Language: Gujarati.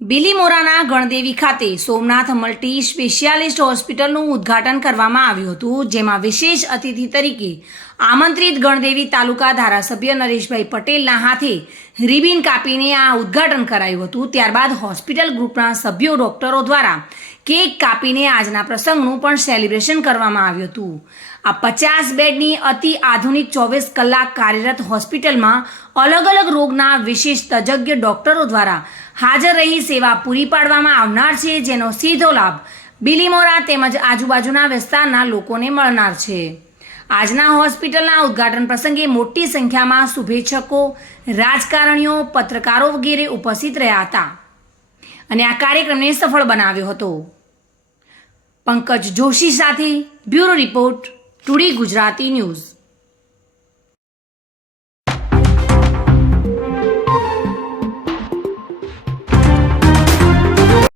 બિલીમોરાના ગણદેવી ખાતે સોમનાથ મલ્ટી સ્પેશિયાલિસ્ટ હોસ્પિટલનું ઉદ્ઘાટન કરવામાં આવ્યું હતું, જેમાં વિશેષ અતિથિ તરીકે આમંત્રિત ગણદેવી તાલુકા ધારાસભ્ય નરેશભાઈ પટેલના હાથે રિબિન કાપીને આ ઉદ્ઘાટન કરાયું હતું। ત્યારબાદ હોસ્પિટલ ગ્રુપના સભ્યો ડોક્ટરો દ્વારા કેક કાપીને આજના પ્રસંગનું પણ સેલિબ્રેશન કરવામાં આવ્યું હતું। આ 50 બેડની અતિ આધુનિક 24 કલાક કાર્યરત હોસ્પિટલમાં અલગ અલગ રોગના વિશેષ તજજ્ઞ ડોક્ટરો દ્વારા હાજર રહી સેવા પૂરી પાડવામાં આવનાર છે, જેનો સીધો લાભ બિલીમોરા તેમજ આજુબાજુના વિસ્તારના લોકોને મળનાર છે। આજના હોસ્પિટલના ઉદ્ઘાટન પ્રસંગે મોટી સંખ્યામાં શુભેચ્છકો, રાજકારણીઓ, પત્રકારો વગેરે ઉપસ્થિત રહ્યા હતા અને આ કાર્યક્રમને સફળ બનાવ્યો હતો। પંકજ જોશી સાથે bureau report, today Gujarati news.